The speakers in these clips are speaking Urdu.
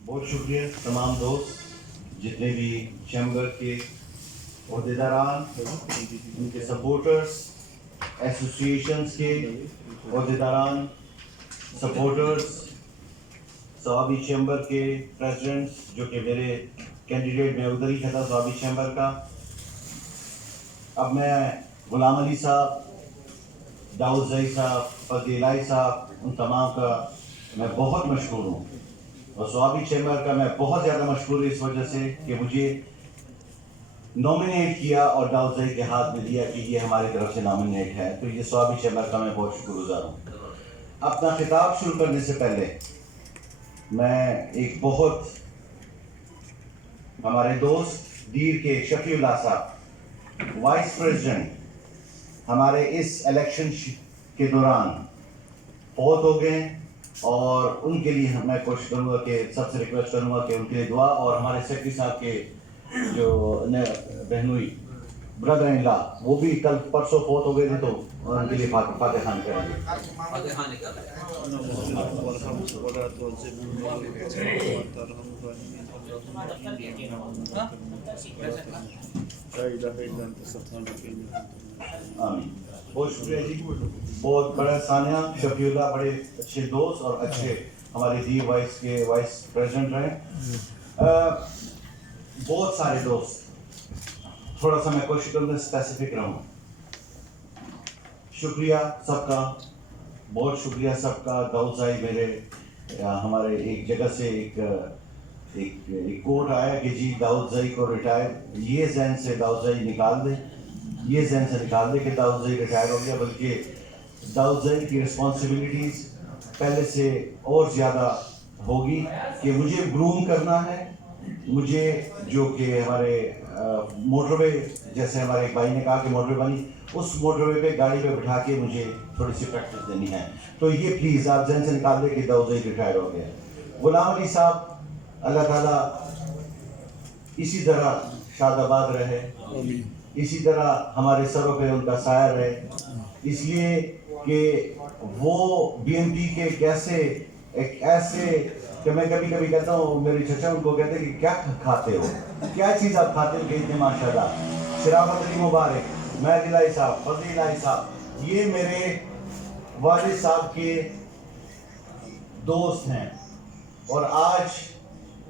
بہت شکریہ تمام دوست جتنے بھی چیمبر کے عہدیداران، ان کے سپورٹرز، ایسوسیشنز کے عہدیداران، سپورٹرز، صوابی چیمبر کے پریزیڈنٹس جو کہ میرے کینڈیڈیٹ میں ادھر ہی تھا صوابی چیمبر کا. اب میں غلام علی صاحب، داؤد زئی صاحب، فضل الہی صاحب، ان تمام کا میں بہت مشکور ہوں، اور صوابی چیمبر کا میں بہت زیادہ مشکور ہوں اس وجہ سے کہ مجھے نامنیٹ کیا اور داؤد زئی کے ہاتھ میں دیا کہ یہ ہماری طرف سے نامنیٹ ہے. تو یہ صوابی چیمبر کا میں بہت شکر گزار ہوں. اپنا خطاب شروع کرنے سے پہلے میں ایک بہت ہمارے دوست دیر کے شفیع اللہ صاحب وائس پریزیڈنٹ ہمارے اس الیکشن کے دوران فوت ہو گئے، اور ان کے لیے میں کوشش کروں گا کہ سب سے ریکویسٹ کروں گا کہ ان کے لیے دعا، اور ہمارے سیکرٹری صاحب کے جو بہنوئی برادر ان لا وہ بھی کل پرسوں فوت ہو گئے تھے، تو ان کے لیے فاتح خان کریں گے. آمین. بہت شکریہ جی. بہت بڑا ثانیہ شفیع اللہ بڑے اچھے دوست اور اچھے ہمارے دی وائس کے وائس پریزیڈنٹ رہے. بہت سارے دوست، تھوڑا سا میں کوشش کروں گا اسپیسیفک رہوں. شکریہ سب کا، بہت شکریہ سب کا. داؤد زئی میرے ہمارے ایک جگہ سے ایک کوٹ آیا کہ جی داؤد زئی کو ریٹائر، یہ ذہن سے داؤد زئی نکال دے، یہ ذہن سے نکال دے کہ داؤد زئی ریٹائر ہو گیا، بلکہ داؤد زئی کی رسپانسبلٹیز پہلے سے اور زیادہ ہوگی کہ مجھے گروم کرنا ہے. مجھے جو کہ ہمارے موٹر وے، جیسے ہمارے ایک بھائی نے کہا کہ موٹر وے بنی، اس موٹر وے پہ گاڑی پہ بٹھا کے مجھے تھوڑی سی پریکٹس دینی ہے. تو یہ پلیز آپ ذہن سے نکال دیں کہ داؤد زئی ریٹائر ہو گیا. غلام علی صاحب، اللہ تعالیٰ اسی طرح شاد آباد رہے، اسی طرح ہمارے سروں پہ ان کا سایہ رہے، اس لیے کہ وہ بی ایم پی کے کیسے ایک ایسے کہ میں کبھی کبھی کہتا ہوں، میرے چچا ان کو کہتے ہیں کہ کیا کھاتے ہو، کیا چیز آپ کھاتے ہو کہ اتنے ماشاءاللہ. شرافت علی مبارک، مہدی الہی صاحب، فضل الہی صاحب، یہ میرے والد صاحب کے دوست ہیں، اور آج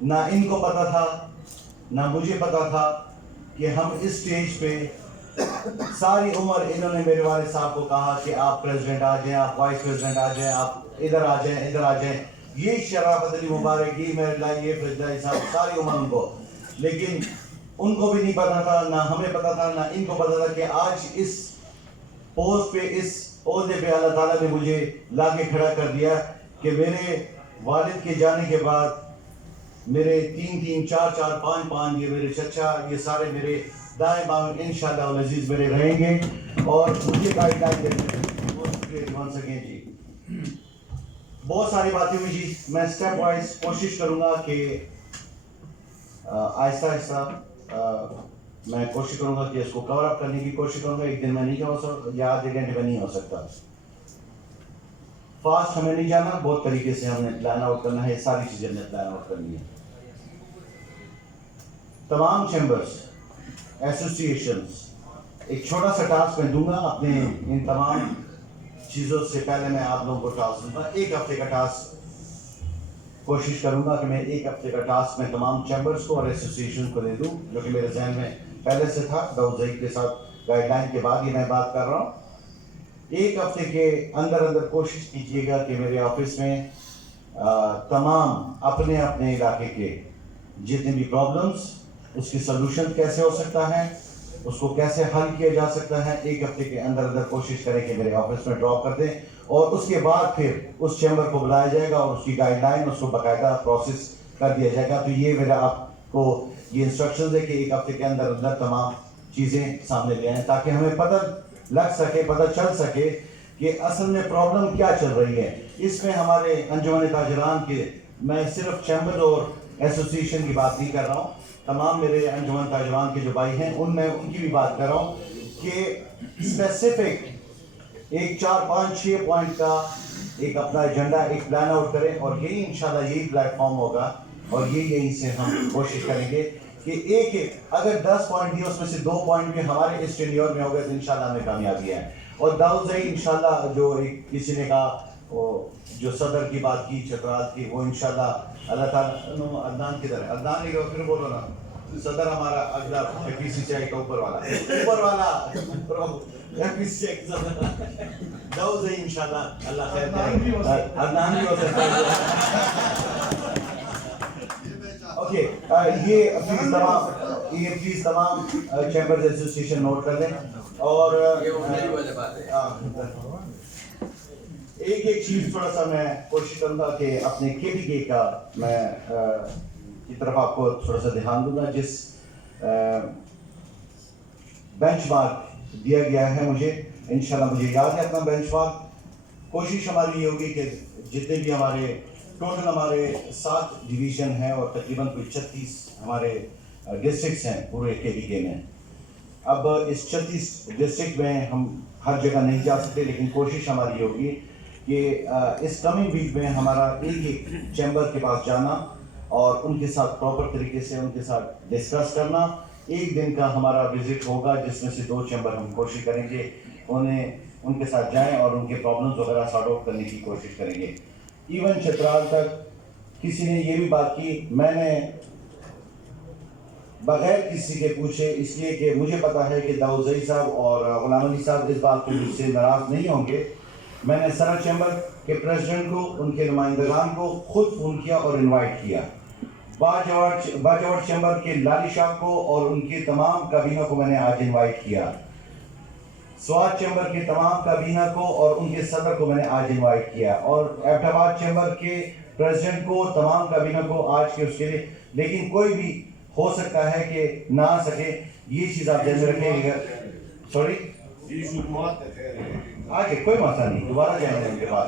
نہ ان کو پتا تھا نہ مجھے پتا تھا کہ ہم اس سٹیج پہ ساری عمر انہوں نے میرے والد صاحب کو کہا کہ آپ پریزیڈنٹ آ جائیں، آپ وائس پریزیڈنٹ آ جائیں، آپ ادھر آ جائیں، ادھر آ جائیں. یہ شرافت علی مبارک، یہ میرے یہ فضل صاحب، ساری عمر ان کو، لیکن ان کو بھی نہیں پتا تھا، نہ ہمیں پتا تھا، نہ ان کو پتا تھا کہ آج اس پوسٹ پہ، اس عہدے پہ اللہ تعالیٰ نے مجھے لا کے کھڑا کر دیا کہ میرے والد کے جانے کے بعد میرے 3 4 5 5 یہ میرے چچا، یہ سارے میرے دائیں بائیں انشاءاللہ العزیز میرے رہیں گے، اور مجھے گائیڈ لائن دیتے ہیں. بہت شکریہ بن سکیں جی. بہت ساری باتیں ہوئی جی. میں اسٹیپ وائز کوشش کروں گا کہ آہستہ آہستہ میں کوشش کروں گا کہ اس کو کور اپ کرنے کی کوشش کروں گا. ایک دن میں نہیں ہو سکتا، یا آدھے گھنٹے میں نہیں ہو سکتا. فاسٹ ہمیں نہیں جانا، بہت طریقے سے ہم نے پلان آؤٹ کرنا ہے، ساری چیزیں ہم نے پلان آؤٹ کرنی ہے. تمام چیمبرز، ایسوسیشنز، ایک چھوٹا سا ٹاسک میں دوں گا اپنے ان تمام چیزوں سے پہلے. میں آپ لوگوں کو ٹاسک دوں گا، 1 ہفتے کا ٹاسک. کوشش کروں گا کہ میں 1 ہفتے کا ٹاسک میں تمام چیمبرز کو اور ایسوسیشن کو دے دوں، جو کہ میرے ذہن میں پہلے سے تھا. داؤد زئی کے ساتھ گائیڈ لائن کے بعد ہی میں بات کر رہا ہوں. 1 ہفتے کے اندر کوشش کیجیے گا کہ میرے آفس میں تمام اپنے اپنے علاقے کے جتنے بھی پرابلمس، اس کی سلوشن کیسے ہو سکتا ہے، اس کو کیسے حل کیا جا سکتا ہے، 1 ہفتے کے اندر کوشش کریں کہ میرے آفس میں ڈراپ کر دیں. اور اس کے بعد پھر اس چیمبر کو بلایا جائے گا اور اس کی گائیڈ لائن، اس کو باقاعدہ پروسیس کر دیا جائے گا. تو یہ میرا آپ کو یہ انسٹرکشنز ہے کہ 1 ہفتے کے اندر تمام چیزیں سامنے لے آئیں، تاکہ ہمیں پتہ لگ سکے، پتہ چل سکے کہ اصل میں پرابلم کیا چل رہی ہے. اس میں ہمارے انجمن تاجران کے، میں صرف چیمبر اور ایسوسیشن کی بات نہیں کر رہا ہوں، تمام میرے انجمن تاجران کے جو بھائی ہیں ان کی بھی بات کر رہا ہوں کہ اسپیسیفک ایک 4 5 6 پوائنٹ کا ایک اپنا ایجنڈا، ایک پلان آؤٹ کریں. اور یہی انشاءاللہ یہی پلیٹ فارم ہوگا اور یہیں سے ہم کوشش کریں گے کہ ایک اگر 10 پوائنٹ بھی اس میں سے 2 پوائنٹ بھی ہمارے اس ٹینیور میں ہو گئے تو انشاءاللہ ہمیں کامیابی ہے. اور داؤد زئی انشاءاللہ جو کسی نے کہا جو صدر کی بات کی چترال کی وہ انشاءاللہ اللہ تعالیٰ. عدنان کدھر ہے؟ عدنان نہیں پھر بولو نا. صدر ہمارا اگلا FPCCI کا اوپر والا FPCCI داؤد زئی انشاءاللہ اللہ خیر کرے. عدنان بھی ہو سکتا ہے. اوکے یہ پلیز تمام چیمبرز ایسوسیشن نوٹ کر لیں. اور ایک چیز تھوڑا سا میں کوشش کروں گا کہ اپنے KPK کا میں کی طرف آپ کو تھوڑا سا دھیان دوں گا. جس بینچ مارک دیا گیا ہے انشاءاللہ مجھے یاد ہے اپنا بینچ مارک. کوشش ہماری یہ ہوگی کہ جتنے بھی ٹوٹل ہمارے 7 ڈویژن ہیں اور تقریباً کوئی 36 ہمارے ڈسٹرکٹس ہیں پورے KPK میں. اب اس 36 ڈسٹرکٹ میں ہم ہر جگہ نہیں جا سکتے لیکن کوشش ہماری یہ ہوگی کہ اس کمنگ ویک میں ہمارا ایک چیمبر کے پاس جانا اور ان کے ساتھ پراپر طریقے سے ان کے ساتھ ڈسکس کرنا. ایک دن کا ہمارا وزٹ ہوگا جس میں سے 2 چیمبر ہم کوشش کریں گے ان کے ساتھ جائیں اور ان کے پرابلمز وغیرہ سارٹ آؤٹ کرنے کی کوشش کریں گے. ایون چترال تک کسی نے یہ بھی بات کی, میں نے بغیر کسی کے پوچھے, اس لیے کہ مجھے پتا ہے کہ داؤد زئی صاحب اور غلام علی صاحب اس بات پہ مجھ سے ناراض نہیں ہوں گے. میں نے سرا چیمبر کے پریزیڈنٹ کو ان کے نمائندگان کو خود فون کیا اور انوائٹ کیا. باجوڑ چیمبر کے لالی شاہ کو اور ان کے تمام کابینہ کو میں نے آج انوائٹ کیا. سوات چیمبر کے تمام کابینہ کو اور ان کے صدر کو میں نے آج انوائٹ کیا. اور ایبٹ آباد چیمبر کے پریزیڈنٹ کو تمام کابینہ کو آج کے اس کے لیے. لیکن کوئی بھی ہو سکتا ہے کہ نہ آ سکے, یہ چیز آپ ذہن میں رکھیں گے. سوری آگے کوئی مسئلہ نہیں, دوبارہ جائیں گے ان کے پاس.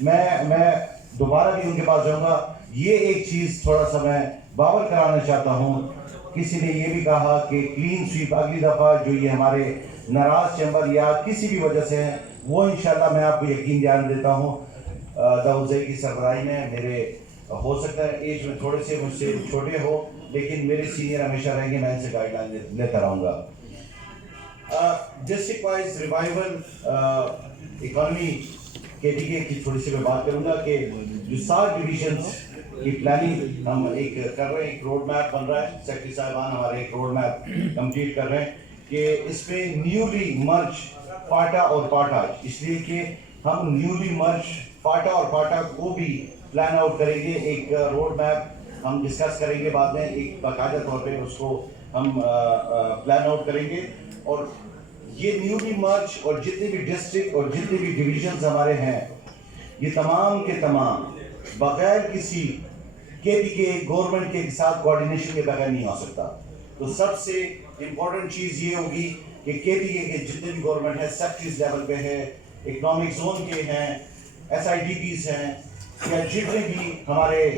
میں دوبارہ بھی ان کے پاس جاؤں گا. یہ ایک چیز تھوڑا سا میں باور کرانا چاہتا ہوں. کسی نے یہ بھی کہا کہ کلین سویپ اگلی دفعہ جو یہ ہمارے ناراض چیمبر یا کسی بھی وجہ سے ہیں وہ انشاءاللہ میں آپ کو یقین دلانا دیتا ہوں داؤد زئی کی سربراہی میں. میرے ہو سکتا ہے ایج میں تھوڑے سے مجھ سے چھوٹے ہو لیکن میرے سینئر ہمیشہ رہیں گے, میں ان سے گائیڈ لائن لیتا رہوں گا. District wise revival economy KPK کی تھوڑی سی میں بات کروں گا کہ جو 7 ڈویژنس کی پلاننگ ہم ایک کر رہے ہیں, ایک روڈ میپ بن رہا ہے. سیکرٹری صاحبان ہمارے ایک روڈ میپ کمپلیٹ کر رہے ہیں کہ اس پہ نیولی مرج پاٹا اور پاٹا, اس لیے کہ ہم نیولی مرج پاٹا اور پاٹا کو بھی پلان آؤٹ کریں گے. ایک روڈ میپ ہم ڈسکس کریں گے بعد میں, ایک باقاعدہ طور پہ اس کو ہم پلان آؤٹ کریں گے. اور یہ نیولی مرج اور جتنے بھی ڈسٹرکٹ اور جتنے بھی ڈویژنز ہمارے ہیں یہ تمام کے تمام بغیر کسی KPK گورنمنٹ کے ساتھ کوارڈینیشن کے بغیر نہیں ہو سکتا. تو سب سے امپورٹنٹ چیز یہ ہوگی کہ KPK کے جتنے بھی گورنمنٹ ہیں سیکٹریز لیول پہ ہے, اکنامک زون کے ہیں, SIDPs ہیں یا جتنے بھی ہمارے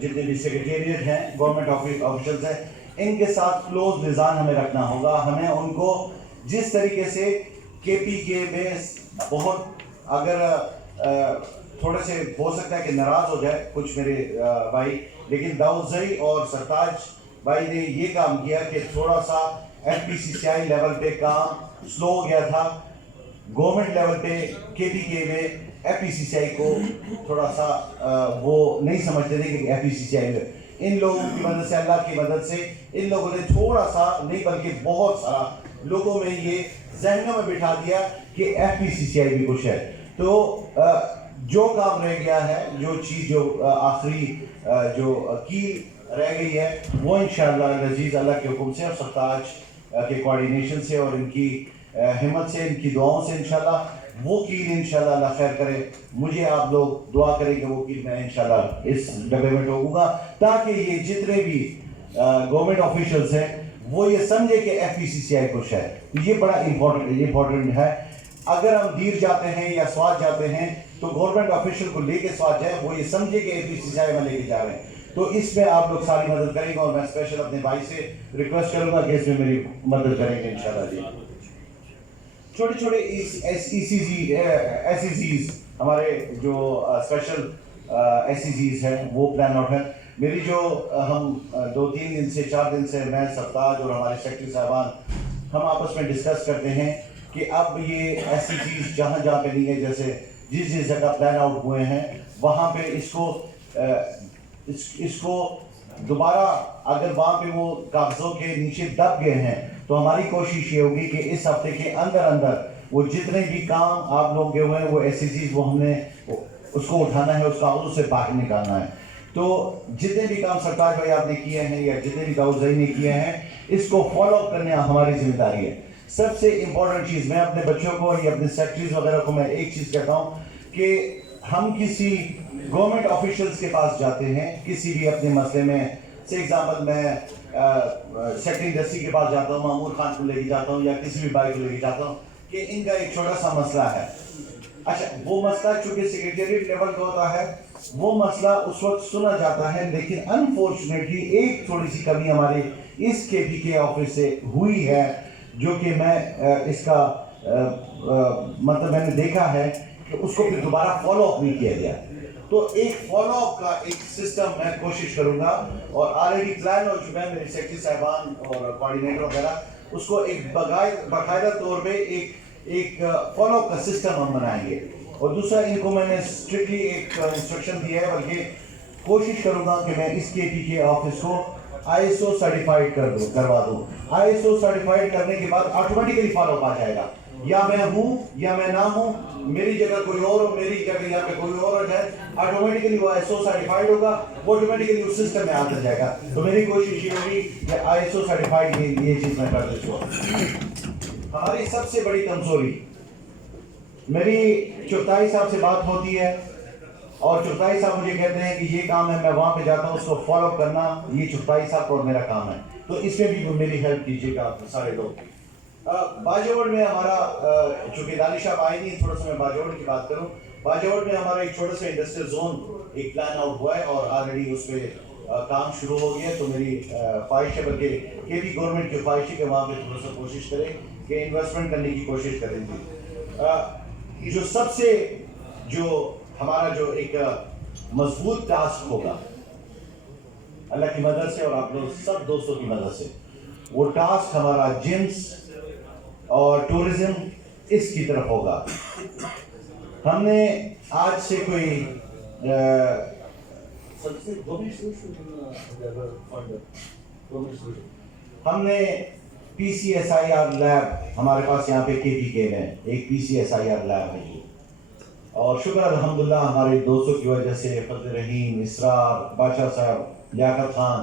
جتنے بھی سیکریٹریٹ ہیں گورنمنٹ آفیشلز ہیں, ان کے ساتھ کلوز میزان ہمیں رکھنا ہوگا. ہمیں ان کو جس طریقے سے KPK میں بہت اگر تھوڑے سے ہو سکتا ہے کہ ناراض ہو جائے کچھ میرے بھائی, لیکن داؤد زئی اور سرتاج بھائی نے یہ کام کیا کہ تھوڑا سا FPCCI لیول پہ کام سلو ہو گیا تھا. گورنمنٹ لیول پہ KPK میں FPCCI کو تھوڑا سا وہ نہیں سمجھتے تھے کہ FPCCI میں ان لوگوں کی مدد سے, اللہ کی مدد سے ان لوگوں نے تھوڑا سا نہیں بلکہ بہت سارا لوگوں میں یہ ذہنوں میں بٹھا دیا کہ FPCCI بھی کچھ ہے. تو جو کام رہ گیا ہے, جو چیز جو آخری جو کیل رہ گئی ہے وہ انشاءاللہ العزیز اللہ کے حکم سے اور سرتاج کے کوارڈینیشن سے اور ان کی ہمت سے, ان کی دعاؤں سے انشاءاللہ وہ کیل انشاءاللہ اللہ خیر کرے. مجھے آپ لوگ دعا کریں کہ وہ کیل میں انشاءاللہ اس ڈبے میں ٹھوکوں گا تاکہ یہ جتنے بھی گورنمنٹ آفیشلز ہیں وہ یہ سمجھے کہ FPCCI کچھ ہے. یہ بڑا امپورٹنٹ ہے. اگر ہم دیر جاتے ہیں یا سوات جاتے ہیں تو گورنمنٹ آفیشل کو لے کے سوات جائے, وہ یہ سمجھے کہ FPCCI میں لے کے جا رہے ہیں. تو اس میں آپ لوگ ساری مدد کریں گے اور میں اسپیشل اپنے بھائی سے ریکویسٹ کروں گا کہ اس میں میری مدد کریں گے انشاءاللہ. جی چھوٹے چھوٹے SECs ہمارے جو اسپیشل SECs ہیں وہ پلان آؤٹ ہے. میری جو ہم 2-3 دن سے 4 دن سے میں سرتاج اور ہمارے سیکرٹری صاحبان ہم آپس میں ڈسکس کرتے ہیں کہ اب یہ ایسی چیز جہاں جہاں پہ نہیں ہے، جیسے جس جگہ پلان آؤٹ ہوئے ہیں وہاں پہ اس کو دوبارہ اگر وہاں پہ وہ کاغذوں کے نیچے دب گئے ہیں تو ہماری کوشش یہ ہوگی کہ اس ہفتے کے اندر وہ جتنے بھی کام آپ لوگ گئے ہوئے ہیں وہ SECs وہ ہم نے اس کو اٹھانا ہے، اس کاغذوں سے باہر نکالنا ہے. تو جتنے بھی کام سرتاج بھائی آپ نے کیے ہیں یا جتنے بھی داؤد زئی نے کیے ہیں اس کو فالو اپ کرنا ہماری ذمہ داری ہے. سب سے امپورٹنٹ چیز میں اپنے بچوں کو یا اپنے سیکرٹریز وغیرہ کو میں ایک چیز کہتا ہوں کہ ہم کسی گورنمنٹ آفیشلز کے پاس جاتے ہیں کسی بھی اپنے مسئلے میں. فار ایگزامپل میں سیکرٹری انڈسٹری کے پاس جاتا ہوں، مامور خان کو لے کے جاتا ہوں یا کسی بھی بھائی کو لے کے جاتا ہوں کہ ان کا ایک چھوٹا سا مسئلہ ہے. اچھا وہ مسئلہ چونکہ سیکریٹریٹ لیول کا ہوتا ہے وہ مسئلہ اس وقت سنا جاتا ہے، لیکن انفارچونیٹلی ایک تھوڑی سی کمی ہماری اس KPK آفس سے ہوئی ہے جو کہ میں اس کا مطلب میں نے دیکھا ہے کہ اس کو پھر دوبارہ فالو اپ نہیں کیا گیا. تو ایک فالو اپ کا ایک سسٹم میں کوشش کروں گا اور آلریڈی پلان ہو چکا ہے میرے سیکرٹری صاحبان اور کوآرڈینیٹر وغیرہ، اس کو ایک باقاعدہ طور پہ ایک فالو اپ کا سسٹم ہم بنائیں گے. اور دوسرا ان کو میں نے اسٹرکٹلی ایک انسٹرکشن دیا ہے، بلکہ کوشش کروں گا کہ میں اس KPK آفس کو ISO سرٹیفائڈ کروا دوں. ISO سرٹیفائڈ کرنے کے بعد آٹومیٹیکلی فالو اپ آ جائے گا، یا میں ہوں یا میں نہ ہوں، میری جگہ کوئی اور ہو، میری جگہ یہاں پہ کوئی اور ہو جائے، آٹومیٹیکلی وہ ISO سرٹیفائڈ ہوگا، وہ آٹومیٹیکلی اس سسٹم میں آتا جائے گا. تو میری کوشش یہ ہوگی کہ ISO سرٹیفائڈ یہ چیز میں کر دیتا ہوں. ہماری سب سے بڑی کمزوری، میری چغتائی صاحب سے بات ہوتی ہے اور چغتائی صاحب مجھے کہتے ہیں کہ یہ کام ہے، میں وہاں پہ جاتا ہوں، اس کو فالو اپ کرنا یہ چغتائی صاحب اور میرا کام ہے. تو اس میں بھی میری ہیلپ کیجیے گا سارے لوگ. باجوڑ میں ہمارا چونکہ دانش صاحب آئے نہیں، تھوڑا سا میں باجوڑ کی بات کروں. باجوڑ میں ہمارا ایک چھوٹا سا انڈسٹریل زون ایک پلان آؤٹ ہوا ہے اور آلریڈی اس پہ کام شروع ہو گیا. تو میری خواہش ہے، بلکہ یہ بھی گورنمنٹ کی خواہش ہے کہ وہاں پہ تھوڑا سا کوشش کریں کہ انویسٹمنٹ کرنے کی کوشش کریں گے. جو سب سے ہمارا جو ایک مضبوط ٹاسک ہوگا اللہ کی مدد سے اور آپ لوگ سب دوستوں کی مدد سے، وہ ٹاسک ہمارا جمس اور ٹورزم اس کی طرف ہوگا. ہم نے آج سے کوئی ہم نے PCSIR لیب ہمارے پاس یہاں پہ KPK میں ایک PCSIR لیب ہے اور شکر الحمدللہ ہمارے دوستوں کی وجہ سے فضل رحیم، اسرار، بادشاہ صاحب، لیاقت خان،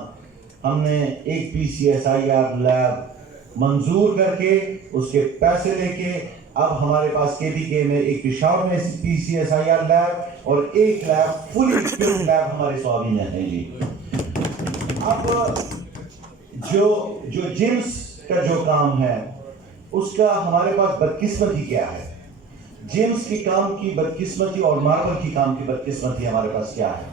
ہم نے ایک PCSIR لیب منظور کر کے اس کے پیسے لے کے اب ہمارے پاس KPK میں ایک پشاور میں PCSIR لیب اور ایک لیب فلی ایکوپڈ لیب ہمارے سوابی میں ہے جی. اب جو جمس کا جو کام ہے اس کا ہمارے پاس بدقسمتی کیا ہے، جیمز کی کام کی بدقسمتی اور ماربل کی کام کی بدقسمتی ہمارے پاس کیا ہے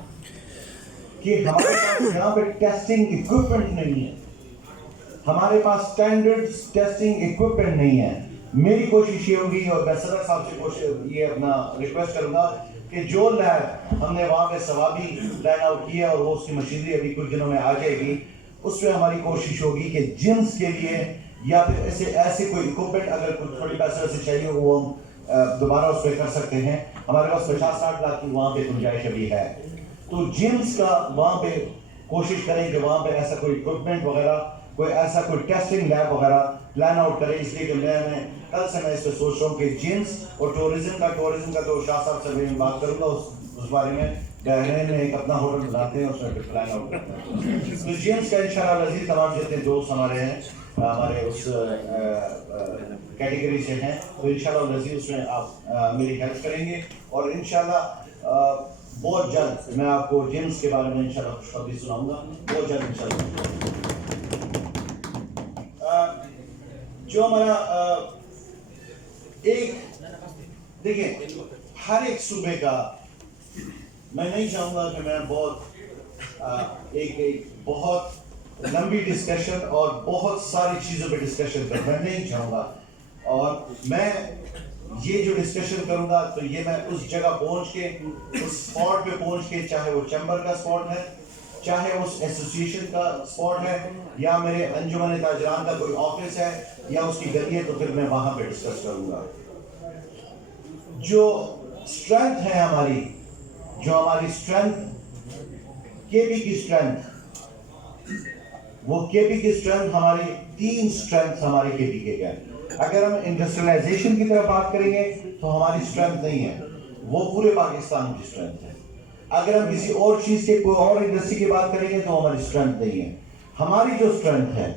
کہ ہمارے پاس یہاں پہ ٹیسٹنگ ایکوپمنٹ نہیں ہے، ہمارے پاس سٹینڈرڈ ٹیسٹنگ ایکوپمنٹ نہیں ہے. میری کوشش یہ ہوگی اور میں صدر صاحب سے یہ اپنا ریکویسٹ کروں گا کہ جو لیب ہم نے وہاں پہ ثوابی پلان آؤٹ کیا اور وہ اس کی مشینری ابھی کچھ دنوں میں آ جائے گی، اس پہ ہماری کوشش ہوگی کہ جمس کے لیے یا پھر ایسے کوئی ایکوپمنٹ اگر کچھ تھوڑی پیسے سے چاہیے وہ ہم دوبارہ اس پہ کر سکتے ہیں. ہمارے پاس 50-60 لاکھ کی وہاں پہ گنجائش ابھی ہے. تو جمس کا وہاں پہ کوشش کریں کہ وہاں پہ ایسا کوئی ایکوپمنٹ وغیرہ، کوئی ایسا کوئی ٹیسٹنگ لیب وغیرہ پلان آؤٹ کریں. اس لیے کہ میں کل سے میں اس پہ سوچ رہا ہوں کہ جمس اور ٹورزم کا تو شاہ صاحب سے میں بات کروں گا اس بارے میں. بحرین میں ایک اپنا ہوٹل بناتے ہیں، اس میں پلان آؤٹ کرتے ہیں. تو جمس کا انشاءاللہ لذیذ تمام جتنے دوست ہمارے ہیں ہمارے اس کیٹیگری سے ہیں تو انشاءاللہ لذیذ اس میں آپ میری ہیلپ کریں گے اور انشاءاللہ بہت جلد میں آپ کو جمس کے بارے میں انشاءاللہ خوشخبری سناؤں گا بہت جلد انشاءاللہ. جو ہمارا ایک دیکھیں ہر ایک صوبے کا، میں نہیں چاہوں گا کہ میں ایک بہت لمبی ڈسکشن اور بہت ساری چیزوں پہ ڈسکشن کروں، میں نہیں چاہوں گا. اور میں یہ جو ڈسکشن کروں گا تو یہ میں اس جگہ پہنچ کے اس اسپاٹ پہ پہنچ کے چاہے وہ چیمبر کا اسپاٹ ہے چاہے اس ایسوسیشن کا اسپاٹ ہے یا میرے انجمن تاجران کا کوئی آفس ہے یا اس کی گلی ہے تو پھر میں وہاں پہ ڈسکس کروں گا. جو اسٹرینتھ ہے ہماری جو ہماری اسٹرینتھ کے پی کی اسٹرینتھ وہ کے پی کی اسٹرینتھ ہماری 3 اسٹرینتھ ہماری کے پی کے ہیں. اگر ہم انڈسٹریلائزیشن کی طرف بات کریں گے تو ہماری اسٹرینتھ نہیں ہے وہ پورے پاکستان کی اسٹرینتھ ہے. اگر ہم کسی اور چیز کے کوئی اور انڈسٹری کی بات کریں گے تو ہماری اسٹرینتھ نہیں ہے. ہماری جو اسٹرینتھ ہے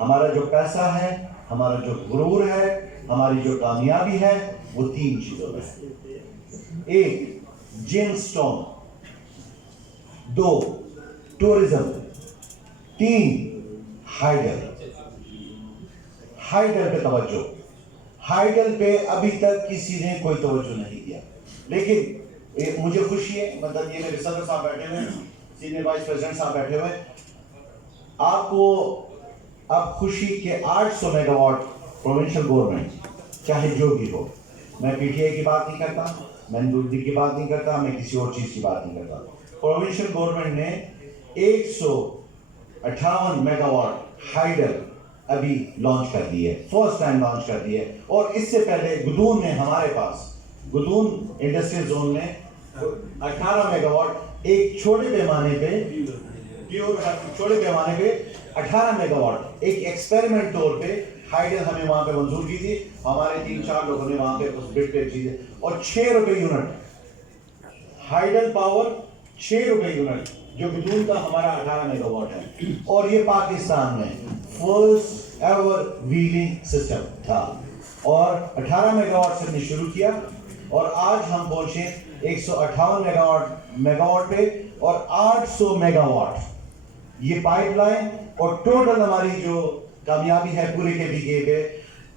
ہمارا جو پیسہ ہے ہمارا جو غرور ہے ہماری جو کامیابی ہے وہ 3 چیزوں میں ہے. 1 جیم سٹون، 2 ٹورزم، 3 ہائیڈل. ہائیڈل پہ توجہ، ہائیڈل پہ ابھی تک کسی نے کوئی توجہ نہیں دیا. لیکن مجھے خوشی ہے مطلب یہ میرے صدر صاحب بیٹھے ہوئے سینئر وائس پریزیڈنٹ صاحب بیٹھے ہوئے آپ کو اب خوشی کہ 800 میگا واٹ پروونشل گورنمنٹ چاہے جو بھی ہو، میں پی ٹی آئی کی بات نہیں کرتا، میں دودھی کی بات نہیں کرتا، میں کسی اور چیز کی بات نہیں کرتا. پروونشل گورنمنٹ نے 158 میگا واٹ ہائیڈل ابھی لانچ کر دی ہے، فرسٹ ٹائم لانچ کر دی ہے. اور اس سے پہلے گدون میں ہمارے پاس گدون انڈسٹریل زون میں 18 میگا واٹ ایک چھوٹے پیمانے پہ 18 میگا واٹ ایک ایکسپیریمنٹ طور پہ ہائیڈل ہمیں وہاں پہ منظور کی تھی. ہمارے 3-4 لوگوں نے وہاں پہ اس بٹ پہ چیزیں اور 6 روپے یونٹ ہائیڈل پاور 6 روپے یونٹ جو گدون کا ہمارا 18 میگا واٹ ہے. اور یہ پاکستان میں فرسٹ ایور ویلنگ سسٹم تھا اور 18 میگا واٹ سے ہم نے شروع کیا اور آج ہم پہنچے 158 میگا واٹ پہ اور 800 میگا واٹ یہ پائپ لائن. اور ٹوٹل ہماری جو کامیابی ہے پورے کے بی کے پہ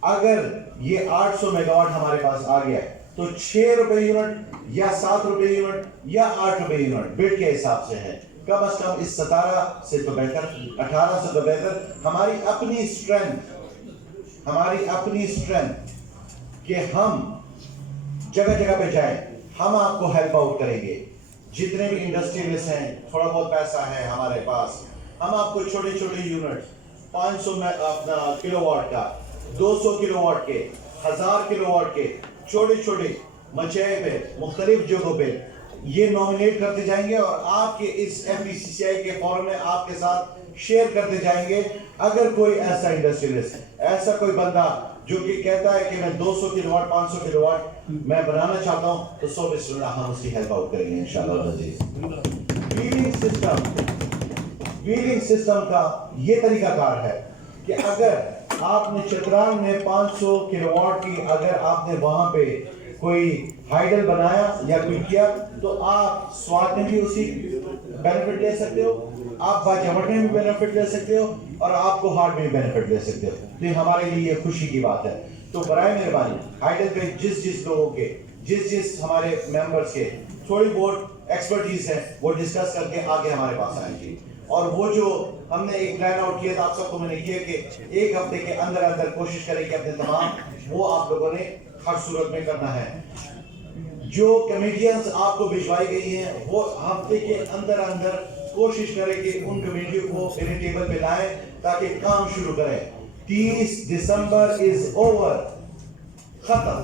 اگر یہ 800 میگا واٹ ہمارے پاس آ گیا تو 6 روپے یونٹ یا 7 روپے یونٹ یا 8 روپے یونٹ بٹ کے حساب سے ہے. کم از کم اس 17 سے تو بہتر 18 سے تو بہتر. ہماری اپنی اسٹرینتھ کہ ہم جگہ جگہ پہ جائیں، ہم آپ کو ہیلپ آؤٹ کریں گے. جتنے بھی انڈسٹریلسٹ ہیں تھوڑا بہت پیسہ ہے ہمارے پاس، ہم آپ کو چھوٹے چھوٹے یونٹ 500 کلو واٹ کا 200 کلو واٹ کے 1000 کلو واٹ کے چھوٹے چھوٹے مچھے پہ مختلف جگہوں پہ یہ نامینیٹ کرتے جائیں گے اور آپ کے اس ایف پی سی سی آئی کے فورم میں آپ کے ساتھ شیئر کرتے جائیں گے. اگر کوئی ایسا انڈسٹریلسٹ ایسا کوئی بندہ جو کہ کہتا ہے کہ میں 200 کلو واٹ 500 کلو واٹ میں بنانا چاہتا ہوں تو بسم اللہ ہم اس کی ہیلپ آؤٹ کریں گے انشاءاللہ العزیز. ویلنگ سسٹم کا یہ طریقہ کار ہے کہ اگر آپ نے چترال میں 500 کلو واٹ کی اگر آپ نے وہاں پہ کوئی ہائیڈل بنایا یا کوئی کیا تو آپ سوات میں بھی اسی بینیفٹ لے سکتے ہو، آپ باجوٹ میں بھی بینیفٹ لے سکتے ہو اور آپ کو ہارڈ میں بھی بینیفٹ لے سکتے ہو. تو یہ ہمارے لیے یہ خوشی کی بات ہے. تو برائے مہربانی ہائیڈل پہ جس لوگوں کے جس ہمارے ممبرس کے تھوڑی بہت ایکسپرٹیز ہے وہ ڈسکس کر کے آگے ہمارے پاس آئیں گے. اور وہ جو ہم نے ایک پلان آؤٹ کیا تھا آپ سب کو میں نے کیا کہ 1 ہفتے کے اندر کوشش کریں کہ اپنے تمام وہ آپ لوگوں نے ہر صورت میں کرنا ہے. جو کمیٹیاں آپ کو بھجوائی گئی ہیں وہ ہفتے کے اندر کوشش کریں کہ ان کمیٹیوں کو میرے ٹیبل پہ لائیں تاکہ کام شروع کریں. 30 دسمبر از اوور، ختم،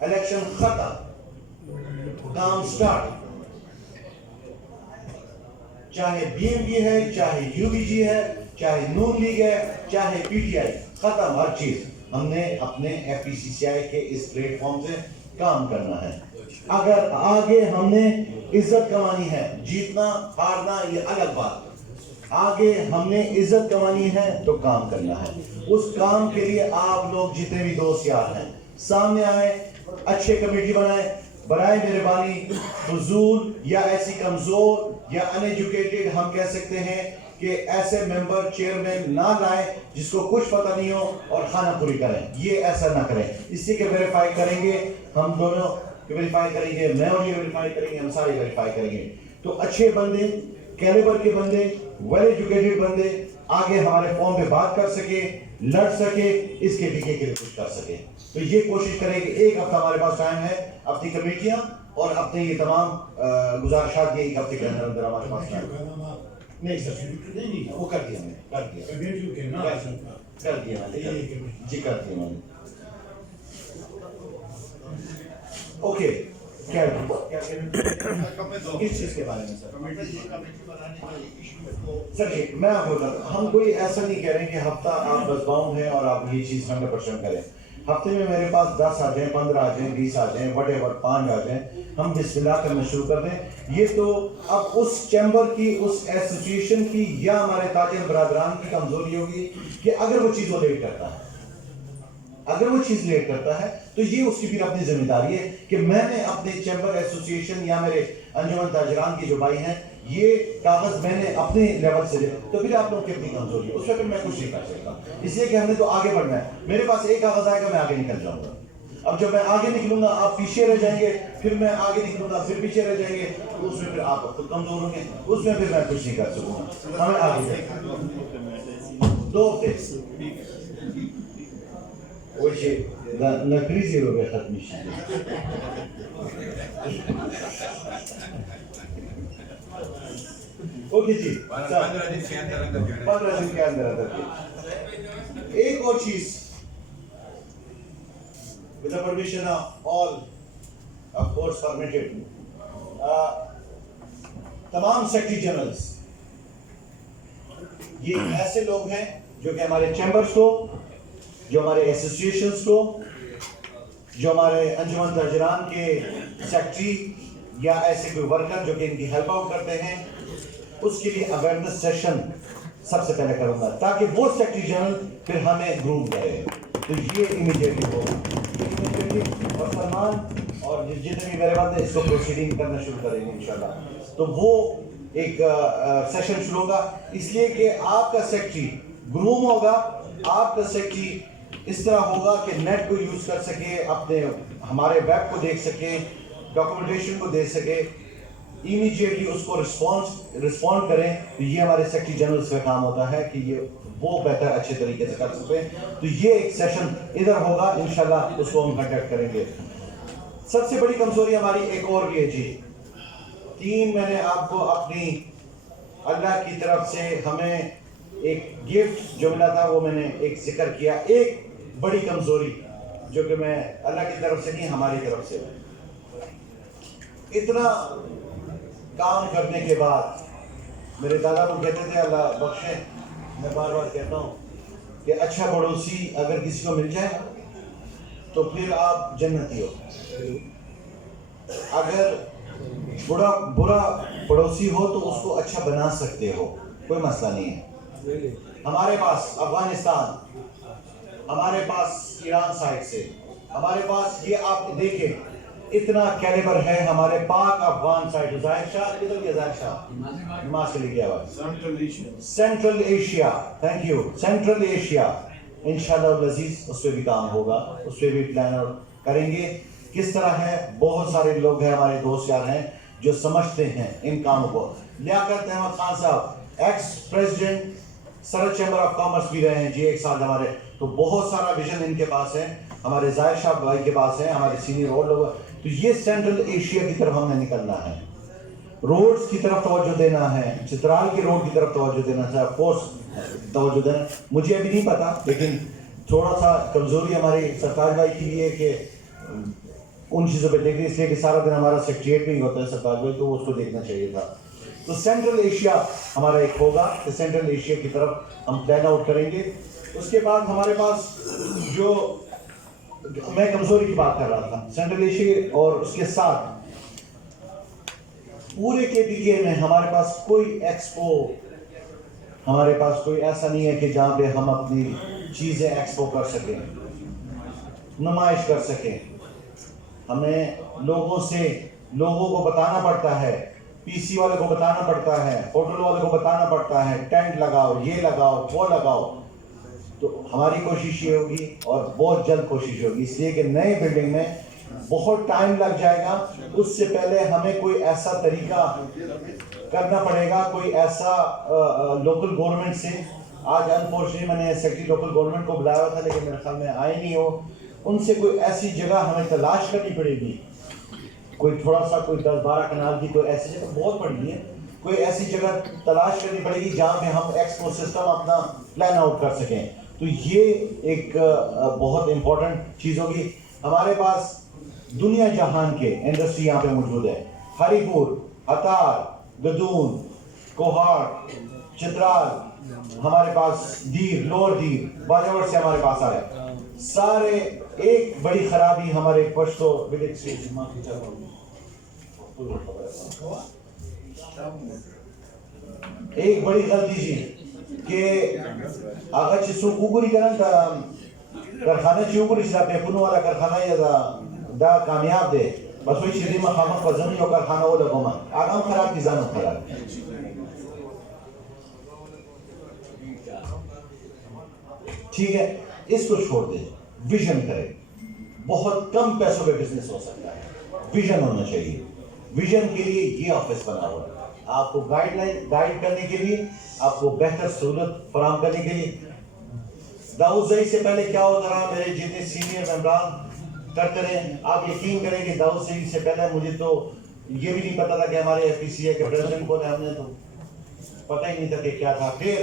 الیکشن ختم، کام سٹارٹ. چاہے بی ایم پی ہے، چاہے یو بی جی ہے، چاہے نون لیگ ہے، چاہے پی ٹی آئی، ختم ہر چیز. ہم نے اپنے ایف پی سی سی آئی کے اس پلیٹ فارم سے کام کرنا ہے. اگر آگے ہم نے عزت کمانی ہے، جیتنا ہارنا یہ الگ بات، آگے ہم نے عزت کمانی ہے تو کام کرنا ہے. اس کام کے لیے آپ لوگ جتنے بھی دوست یار ہیں سامنے آئے، اچھے کمیٹی بنائیں. برائے مہربانی فضول یا ایسی کمزور یا ان ایجوکیٹڈ ہم کہہ سکتے ہیں کہ ایسے ممبر چیئرمین نہ لائیں جس کو کچھ پتہ نہیں ہو اور خانہ پوری کریں. یہ ایسا نہ کریں. اسی کے ویریفائی کریں گے ہم دونوں، ویریفائی کریں گے، میں اور یہ ویریفائی کریں گے، ہم سارے ویریفائی کریں گے. تو اچھے بندے، کیلیبر کے بندے، ویل ایجوکیٹڈ بندے آگے ہمارے فارم پہ بات کر سکے. لڑ سکے, اس کے ٹیکے کے لیے کچھ کر سکے. تو یہ کوشش کریں کہ ایک ہفتہ ہمارے پاس ٹائم ہے, اپنی کمیٹیاں اور اپنے یہ تمام گزارشات کے ایک ہفتے کے اندر اندر ہمارے پاس ٹائم. نہیں سر, نہیں وہ کر دیا میں نے, کر دیا جی, کر دیا میں نے. اوکے, کیا کس چیز کے بارے میں سر؟ میں آپ کو بتاتا, ہم کوئی ایسا نہیں کہہ رہے کہ ہفتہ آپ بس باؤنڈ ہیں اور آپ یہ چیز 100% کریں. ہفتے میں میرے پاس 10 آ جائیں, 15 آ جائیں, 20 آ جائیں, وٹ ایور 5 آ جائیں, ہم بسم اللہ کرنا شروع کر دیں. یہ تو اب اس چیمبر کی, اس ایسوسیشن کی یا ہمارے تاجر برادران کی کمزوری ہوگی کہ اگر وہ چیز وہ لیٹ کرتا ہے, اگر وہ چیز لیٹ کرتا ہے تو یہ اس کی پھر اپنی ذمہ داری ہے کہ میں نے اپنے چیمبر ایسوسیشن یا میرے انجمن تاجران کے جو بھائی ہیں یہ کاغذ میں نے اپنے لیول سے دے, تو پھر آپ لوگوں کی اپنی کمزوری ہے, اس وقت میں کچھ نہیں کر سکتا. اس لیے کہ ہم نے تو آگے بڑھنا ہے. میرے پاس ایک کاغذ آئے گا, میں آگے نکل جاؤں گا. اب جب میں آگے نکلوں گا آپ پیچھے رہ جائیں گے, پھر میں آگے نکلوں گا پھر پیچھے رہ جائیں گے, تو اس میں پھر آپ خود کمزور ہوں گے, اس میں پھر میں کچھ نہیں کر سکوں گا. ہمیں آگے جائیں 2 ہفتے وجه na krizi robe ختم اوکے جی, 15 دن کے اندر اندر. ایک اور چیز, with the permission of all, of course permitted, تمام سیکرٹری جنرلز یہ ایسے لوگ ہیں جو کہ ہمارے چیمبرز کو, جو ہمارے ایسوسیشنز کو, جو ہمارے انجمن تاجران کے سیکرٹری یا ایسے کوئی ورکر جو کہ ان کی ہیلپ آؤٹ کرتے ہیں, اس کے لیے اویئرنس سیشن سب سے پہلے کروں گا تاکہ وہ سیکرٹری جنرل پھر ہمیں گروم کرے. تو یہ امیڈیٹلی ہوگا, اور سلمان اور جتنے بھی میرے بات ہیں اس کو پروسیڈنگ کرنا شروع کریں گے انشاءاللہ. تو وہ ایک سیشن شروع ہوگا, اس لیے کہ آپ کا سیکرٹری گروم ہوگا, آپ کا سیکرٹری اس طرح ہوگا کہ نیٹ کو یوز کر سکے, اپنے ہمارے ویب کو دیکھ سکے, ڈاکومنٹیشن کو دیکھ سکے, امیڈیٹلی اس کو رسپونڈ کریں. تو یہ ہمارے سیکرٹری جنرل کا کام ہوتا ہے کہ یہ وہ بہتر اچھے طریقے سے کر سکتے ہیں. تو یہ ایک سیشن ادھر ہوگا انشاءاللہ, اس کو ہم کنڈکٹ کریں گے. سب سے بڑی کمزوری ہماری ایک اور بھی ہے جی, 3 میں نے آپ کو اپنی اللہ کی طرف سے ہمیں ایک گفٹ جو ملا تھا وہ میں نے ایک ذکر کیا. ایک بڑی کمزوری جو کہ میں اللہ کی طرف سے نہیں ہماری طرف سے, اتنا کام کرنے کے بعد میرے دادا کو کہتے تھے اللہ بخشے, میں بار بار کہتا ہوں کہ اچھا پڑوسی اگر کسی کو مل جائے تو پھر آپ جنتی ہو. اگر برا پڑوسی ہو تو اس کو اچھا بنا سکتے ہو, کوئی مسئلہ نہیں ہے. ہمارے پاس افغانستان, ہمارے پاس ایران سائڈ سے, ہمارے پاس یہ آپ دیکھیں اتنا کیلیبر ہے ہمارے پاک افغان سائڈ. ظاہر شاہ کدھر گیا؟ ظاہر شاہ نماز کے لیے گیا ہوا. Central Asia, thank you, central Asia انشاءاللہ العزیز اس پہ بھی کام ہوگا, اس پہ بھی پلان کریں گے. کس طرح ہے, بہت سارے لوگ ہیں ہمارے دوست یار ہیں جو سمجھتے ہیں ان کاموں کو. لیاقت احمد خان صاحب ایکس پریزیڈنٹ سرحد چیمبر آف کامرس بھی رہے ہیں جی 1 سال ہمارے, تو بہت سارا ویژن ان کے پاس ہے. ہمارے ظاہر شاہ بھائی کے پاس ہے, ہمارے سینئر اور لوگ. تو یہ سینٹرل ایشیا کی طرف ہم نے نکلنا ہے, روڈز کی طرف توجہ دینا ہے, چترال کے روڈ کی طرف توجہ دینا ہے, آف کورس توجہ دینا. مجھے ابھی نہیں پتا, لیکن تھوڑا سا کمزوری ہماری سرتاج بھائی کی بھی ہے کہ ان چیزوں پہ دیکھ رہے, اس لیے کہ سارا دن ہمارا سیکریٹریٹ میں ہی ہوتا ہے سرتاج بھائی, تو اس کو دیکھنا چاہیے تھا. تو سینٹرل ایشیا ہمارا ایک ہوگا, تو سینٹرل ایشیا کی طرف ہم پلان آؤٹ کریں گے. اس کے بعد ہمارے پاس جو میں کمزوری کی بات کر رہا تھا, سینٹرل ایشیا اور اس کے ساتھ پورے کے ڈی میں ہمارے پاس کوئی ایکسپو, ہمارے پاس کوئی ایسا نہیں ہے کہ جہاں پہ ہم اپنی چیزیں ایکسپو کر سکیں, نمائش کر سکیں. ہمیں لوگوں کو بتانا پڑتا ہے, پی سی والے کو بتانا پڑتا ہے, ہوٹل والے کو بتانا پڑتا ہے, ٹینٹ لگاؤ, یہ لگاؤ, وہ لگاؤ. تو ہماری کوشش یہ ہوگی اور بہت جلد کوشش ہوگی, اس لیے کہ نئے بلڈنگ میں بہت ٹائم لگ جائے گا. اس سے پہلے ہمیں کوئی ایسا طریقہ کرنا پڑے گا, کوئی ایسا لوکل گورنمنٹ سے آج انفارچونیٹلی میں نے سیکرٹری لوکل گورنمنٹ کو بلایا تھا لیکن میرے خیال میں آئے نہیں ہو. ان سے کوئی ایسی جگہ ہمیں تلاش کرنی پڑے گی, کوئی تھوڑا سا کوئی 10-12 کنال کی کوئی ایسی جگہ, بہت بڑی ہے, کوئی ایسی جگہ تلاش کرنی پڑے گی جہاں پہ ہم ایکسپو سسٹم اپنا پلان آؤٹ کر سکیں. تو یہ ایک بہت امپورٹنٹ چیز ہوگی. ہمارے پاس دنیا جہان کے انڈسٹری یہاں پہ موجود ہے. ہری پور, ہتار, گدون, کوہاٹ, چترال, ہمارے پاس دیر, لوور دیر, باجوڑ سے ہمارے پاس آئے. سارے ایک بڑی خرابی ہمارے پشتو ولیج سے ایک بڑی غلطی جی کہ اگر چیزوں کوگوری کرن تا کارخانہ چیوگوری چلا پیپنو والا کارخانہ یا دا کامیاب دے بس وہی چیزی میں خامق پزنی یا کارخانہ ہو لگو من آگام خراب دیزانو خراب. ٹھیک ہے, اس کو چھوڑ دیں, ویژن کریں. بہت کم پیسوں پہ بزنس ہو سکتا ہے, ویژن ہونا چاہیے. ویژن کے لیے یہ آفس بنا ہوا ہے, آپ کو گائیڈ کرنے کے لیے, آپ کو بہتر سہولت فراہم کرنے کے لیے. داؤد زئی سے پہلے کیا ہوتا رہا, میرے جتنے سینئر ممبران کرتے رہے, آپ یقین کریں کہ داؤد زئی سے پہلے مجھے تو یہ بھی نہیں پتا تھا کہ ہمارے ایف پی سی اے کے پریزیڈنٹ کون ہے, ہم نے تو پتہ ہی نہیں تھا کہ کیا تھا. پھر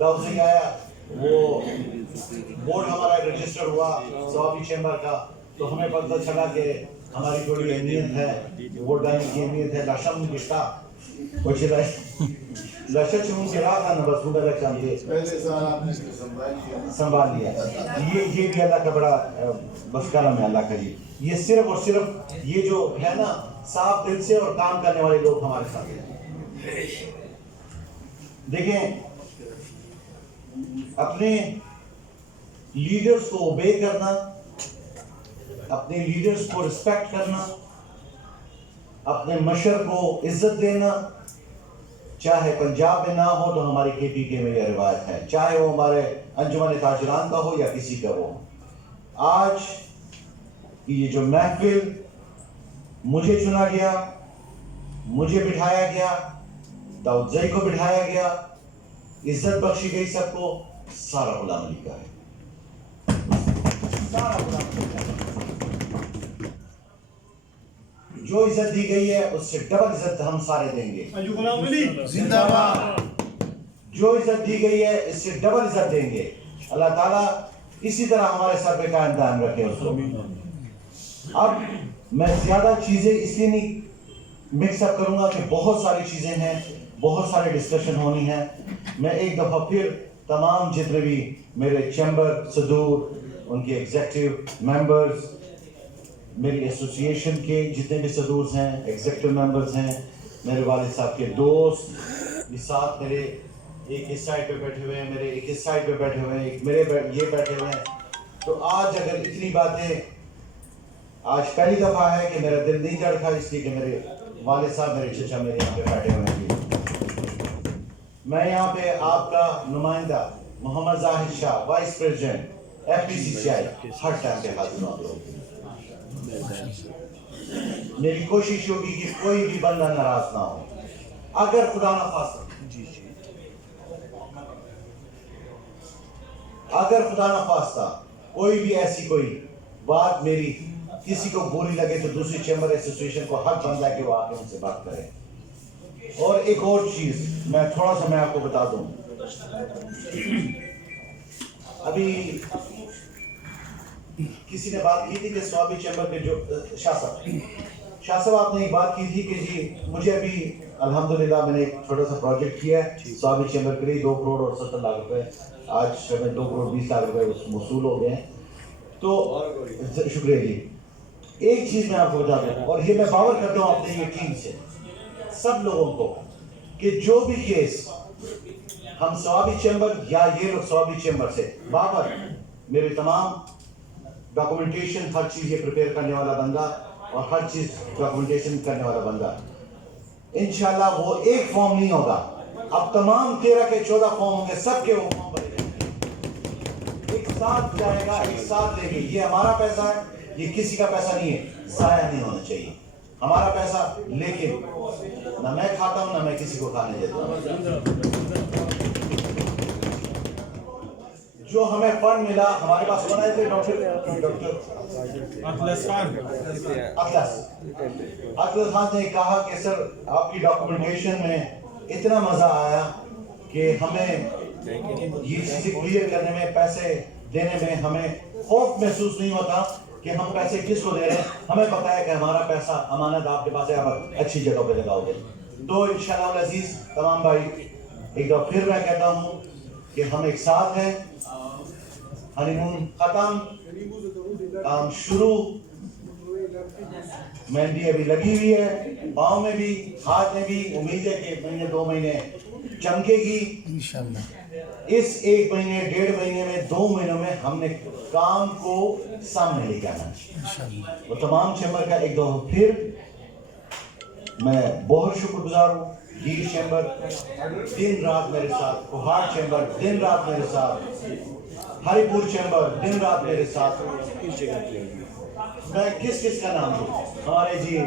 داؤد زئی آیا, وہ بورڈ ہمارا رجسٹر ہوا ثوابی چیمبر کا, تو ہمیں پتہ چلا کہ ہماری تھوڑی اہمیت ہے, ووٹ ڈالنے کی اہمیت ہے. لاشم گشتہ کچھ لاشا چون کے رہا تھا نا بس وہ غلط چاہتے سنبھال لیا. یہ بھی اللہ کا بڑا بس کرم ہے اللہ کا جی. یہ صرف اور صرف یہ جو ہے نا صاف دل سے اور کام کرنے والے لوگ ہمارے ساتھ ہیں. دیکھیں, اپنے لیڈرز کو اوبے کرنا, اپنے لیڈرز کو رسپیکٹ کرنا, اپنے مشر کو عزت دینا, چاہے پنجاب میں نہ ہو تو ہماری کے پی کے میں یہ روایت ہے, چاہے وہ ہمارے انجمن تاجران کا ہو یا کسی کا ہو. آج یہ جو محفل مجھے چنا گیا, مجھے بٹھایا گیا, داؤد زئی کو بٹھایا گیا, عزت بخشی گئی سب کو, سارا غلام علی کا ہے, سارا غلام علی کا ہے. جو عزت دی گئی ہے اس سے ڈبل عزت ہم سارے دیں گے. غلام علی زندہ باد. جو عزت دی گئی ہے اس سے ڈبل عزت دیں گے. اللہ تعالیٰ اسی طرح ہمارے سر پہ قائم دائم رکھے اس کو. اب میں زیادہ چیزیں اس لیے نہیں مکس اپ کروں گا کہ بہت ساری چیزیں ہیں, بہت سارے ڈسکشن ہونی ہیں. میں ایک دفعہ پھر تمام جتنے بھی میرے چیمبر صدور, ان کے ایگزیکٹو ممبرز, میری ایسوسیشن کے جتنے بھی صدورز ہیں, ایگزیکٹو ممبرز ہیں, میرے والد صاحب کے دوست, یہ ساتھ میرے ایک اس سائڈ پہ بیٹھے ہوئے ہیں, میرے ایک اس سائڈ پہ بیٹھے ہوئے ہیں, ایک میرے یہ بیٹھے ہوئے ہیں. تو آج اگر اتنی باتیں, آج پہلی دفعہ ہے کہ میرا دل نہیں چڑھا اس لیے کہ میرے والد صاحب, میرے چچا میرے یہاں پہ بیٹھے ہوئے ہیں. میں یہاں پہ آپ کا نمائندہ محمد زاہد شاہ, وائس پریزیڈنٹ ایف پی سی سی آئی, ہر ٹائم پہ حاضر ہوں. میری کوشش ہوگی کہ کوئی بھی بندہ ناراض نہ ہو. اگر خدا نہ خواستہ کوئی بھی ایسی کوئی بات میری کسی کو بری لگے تو دوسری چیمبر ایسوسیشن کو حق بنتا ہے کہ وہ آگے ان سے بات کرے. اور ایک اور چیز میں تھوڑا سا میں آپ کو بتا دوں, ابھی کسی نے بات کی تھی کہ سوابی چیمبر کے جو شاہ صاحب آپ نے ایک بات کی تھی کہ جی مجھے ابھی الحمدللہ میں نے ایک چھوٹا سا پروجیکٹ کیا ہے سوابی چیمبر کے لیے 2 کروڑ اور 70 لاکھ روپے, آج ہمیں 2 کروڑ 20 لاکھ روپے موصول ہو گئے ہیں. تو شکریہ جی. ایک چیز میں آپ کو بتا دوں, اور یہ میں باور کرتا ہوں اپنے یہ ٹیم سے, سب لوگوں کو, کہ جو بھی کیس ہم سوابی چیمبر یا یہ لوگ سوابی چیمبر سے, باور میرے تمام ڈاکومنٹیشن ہر چیز یہ پریپیئر کرنے والا بندہ اور ہر چیز ڈاکومنٹیشن کرنے والا بندہ, انشاءاللہ وہ ایک فارم نہیں ہوگا, اب تمام 13 کے 14 فارم ہوں گے, سب کے وہ فارم بھرے جائیں گے, ایک ساتھ جائے گا, ایک ساتھ لے گے. یہ ہمارا پیسہ ہے, یہ کسی کا پیسہ نہیں ہے, ضائع نہیں ہونا چاہیے ہمارا پیسہ, لیکن نہ میں کھاتا ہوں نہ میں کسی کو کھانے دیتا ہوں. جو ہمیں فنڈ ملا ہمارے پاس کون آئے تھے ڈاکٹر اطلس خان نے کہا کہ سر آپ کی ڈاکومنٹیشن میں اتنا مزہ آیا کہ ہمیں یہ چیزیں کلیئر کرنے میں پیسے دینے میں ہمیں خوف محسوس نہیں ہوتا کہ ہم پیسے کس کو دے رہے ہیں. ہمیں پتا ہے کہ ہمارا پیسہ امانت آپ کے پاس ہے, آپ اچھی جگہ پہ لگاؤ گے. تو انشاءاللہ العزیز تمام بھائی ایک دفعہ پھر میں کہتا ہوں کہ ہم ایک ساتھ ہیں. ہنی مون ختم, کام شروع, مہندی ابھی لگی ہوئی ہے پاؤں میں بھی ہاتھ میں بھی. امید ہے کہ مہینے 2 مہینے چمکے گی انشاءاللہ. اس 1 مہینے 1.5 مہینے میں 2 مہینوں میں ہم نے کام کو سامنے لے کے آنا. وہ تمام چیمبر کا ایک دفعہ پھر میں بہت شکر گزار ہوں. گیل چیمبر دن رات میرے ساتھ, کوہاڑ چیمبر دن رات میرے ساتھ, ہری پور چیمبر دن رات میرے ساتھ. میں کس کا نام دوں؟ ہمارے جی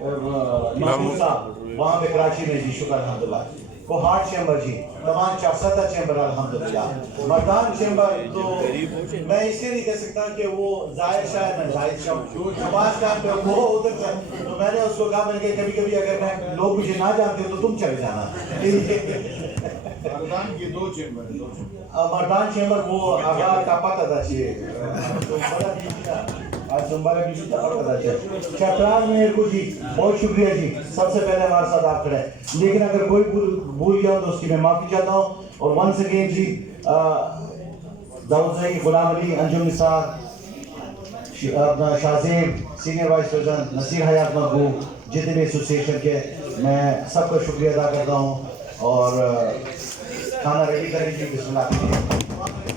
محمود صاحب وہاں پہ کراچی میں, جی شکر الحمدللہ. کوہاڑ چیمبر جی تمام 4 چیمبر الحمدللہ. مردان چیمبر تو میں اس لیے نہیں کہہ سکتا کہ وہ زائد شاید میں زائد شاہوں شباز ٹائم پہ وہ ادھر سے, تو میں نے اس کو کہا میں نے کہ کبھی کبھی اگر میں لوگ مجھے نہ جانتے تو تم چلے جانا. مردان کے 2 چیمبر ہیں. مردان چیمبر وہ آگاہ کا پتہ تھا چاہیے چترال میرے کو جی بہت شکریہ جی. سب سے پہلے ہمارے ساتھ آپ کھڑے, لیکن اگر کوئی بھول گیا تو اس کی میں معافی چاہتا ہوں. اور ونس اگین جی داؤد زئی, غلام علی, انجم نثار, اپنا شاہ زیب, سینئر وائس پریزیڈنٹ, نصیر حیات محبوب, جتنے بھی ایسوسیشن کے, میں سب کا شکریہ ادا کرتا ہوں. اور کھانا ریڈی کریں جی, بسم اللہ.